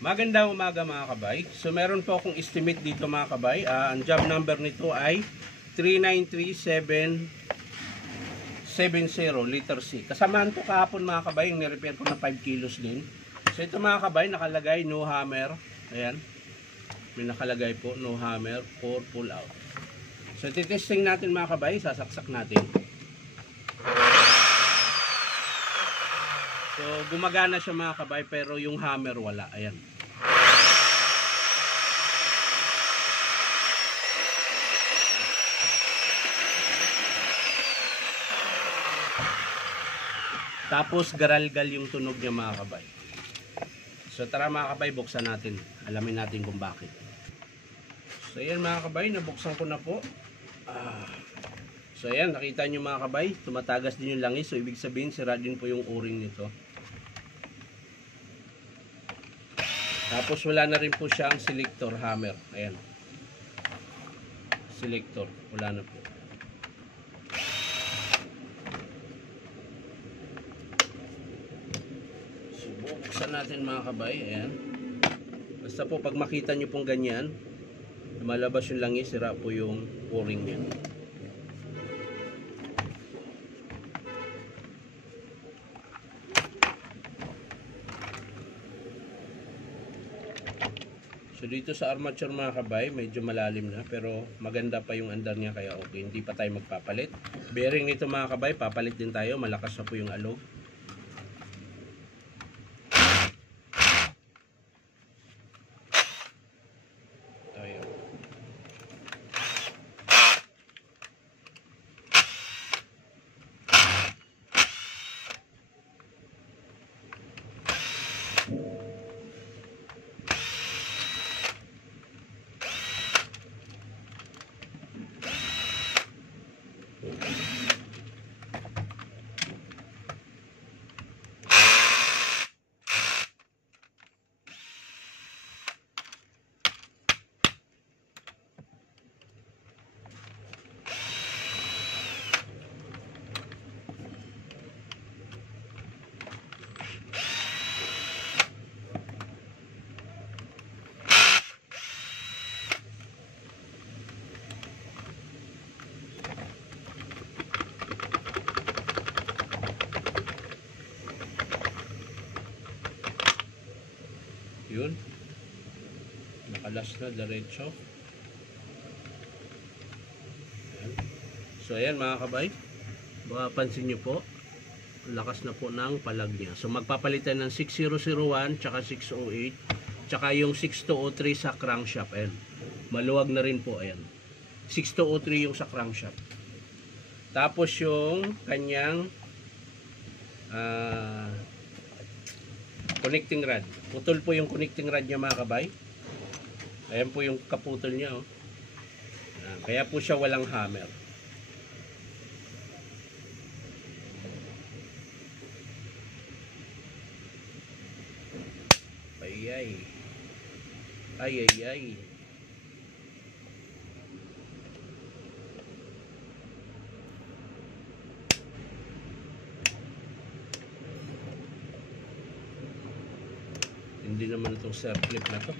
Magandang umaga mga kabay. So meron po akong estimate dito mga kabay. Ang job number nito ay 393770 liter C. Kasamahan ko kahapon mga kabay yung nirepair ko na 5 kilos din. So ito mga kabay nakalagay no hammer. Ayan. May nakalagay po no hammer for pull out. So titesting natin mga kabay. Sasaksak natin. So gumagana siya mga kabay pero yung hammer wala. Ayan. Tapos garalgal yung tunog niya mga kabay. So tara mga kabay, buksan natin. Alamin natin kung bakit. So ayan mga kabay, nabuksan ko na po. So ayan, nakita nyo mga kabay, tumatagas din yung langis. So ibig sabihin, sira din po yung o-ring nito. Tapos wala na rin po siyang selector hammer. Ayan. Selector, wala na po. Buksan natin mga kabay. Ayan. Basta po pag makita nyo pong ganyan, malabas yung langis, sira po yung o-ring niya. So dito sa armature mga kabay, medyo malalim na pero maganda pa yung andar niya kaya okay. Hindi pa tayo magpapalit. Bearing nito mga kabay, papalit din tayo. Malakas na po yung alog. Yun. Nakalas na diretso. Ayan. So ayan mga kabay. Baka pansin nyo po. Lakas na po ng palag niya. So magpapalitan ng 6001 tsaka 608 tsaka yung 6203 sa crankshaft. Ayan. Maluwag na rin po. Ayan. 6203 yung sa crankshaft. Tapos yung kanyang connecting rod. Putol po yung connecting rod niya mga kabay. Ayan po yung kaputol niya. Oh. Kaya po siya walang hammer. Ayay. Ayay. Hindi naman itong circlip na to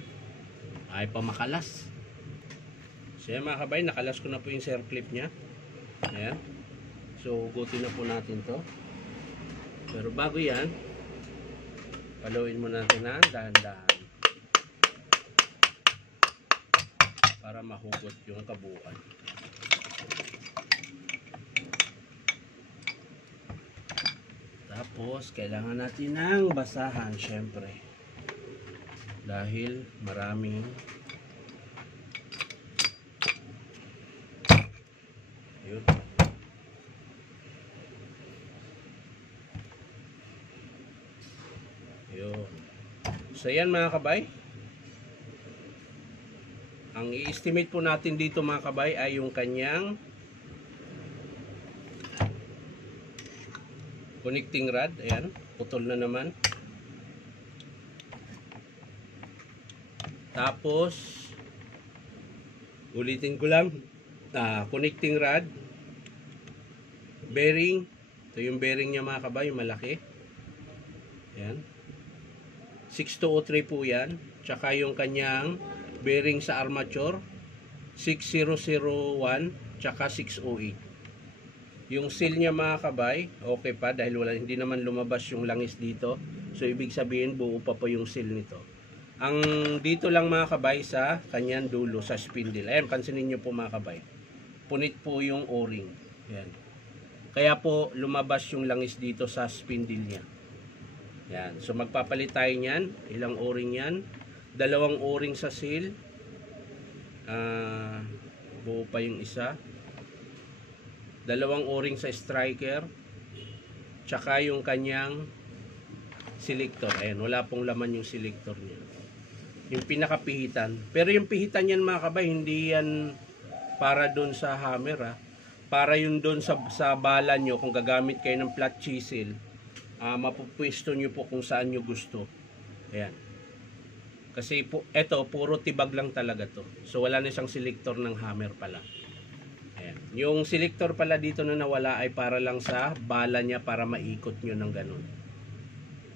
ay pa makalas. So yan mga kabay, nakalas ko na po yung circlip nya. Ayan. So gutin na po natin to. Pero bago yan, paluin mo natin na dahan-dahan para mahugot yung kabuuan. Tapos kailangan natin ng basahan syempre. Dahil maraming yun. Yun. So yan mga kabay. Ang i-estimate po natin dito mga kabay ay yung kanyang connecting rod. Ayan. Putol na naman. Tapos ulitin ko lang, connecting rod, bearing. Ito yung bearing niya mga kabay, yung malaki. Ayan. 6203 po yan. Tsaka yung kanyang bearing sa armature, 6001, tsaka 608. Yung seal niya mga kabay, okay pa dahil hindi naman lumabas yung langis dito. So ibig sabihin buo pa po yung seal nito. Ang dito lang mga kabay sa kanyang dulo, sa spindle. Ayan, pansinin nyo po mga kabay. Punit po yung o-ring. Ayan. Kaya po lumabas yung langis dito sa spindle niya. Yan. So magpapalit tayo niyan. Ilang o-ring yan? 2 o-ring sa seal. Buo pa yung isa. 2 o-ring sa striker. Tsaka yung kanyang selector. Ayan, wala pong laman yung selector niya. Yung pinakapihitan. Pero yung pihitan yan mga kabay, hindi yan para doon sa hammer Para yun doon sa bala nyo, kung gagamit kayo ng flat chisel, mapupwesto nyo po kung saan nyo gusto. Ayan. Kasi po, eto, puro tibag lang talaga to. So wala na siyang selector ng hammer pala. Ayan. Yung selector pala dito na nawala ay para lang sa bala niya para maikot nyo ng ganun.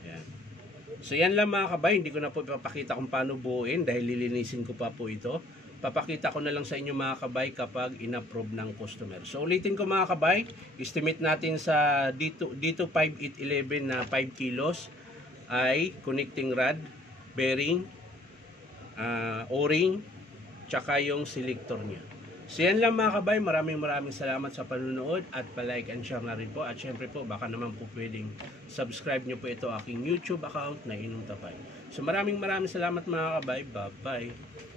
Ayan. So yan lang mga kabay, hindi ko na po ipapakita kung paano buuin dahil lilinisin ko pa po ito. Papakita ko na lang sa inyo mga kabay kapag in-approve ng customer. So ulitin ko mga kabay, estimate natin sa dito 5811 na 5 kilos ay connecting rod, bearing, o-ring, tsaka yung selector niya. So yan lang mga kabay, maraming salamat sa panunood at pa-like and share na rin po. At syempre po, baka naman po pwedeng subscribe nyo po ito aking YouTube account na Inom Tapay. So maraming salamat mga kabay. Bye-bye.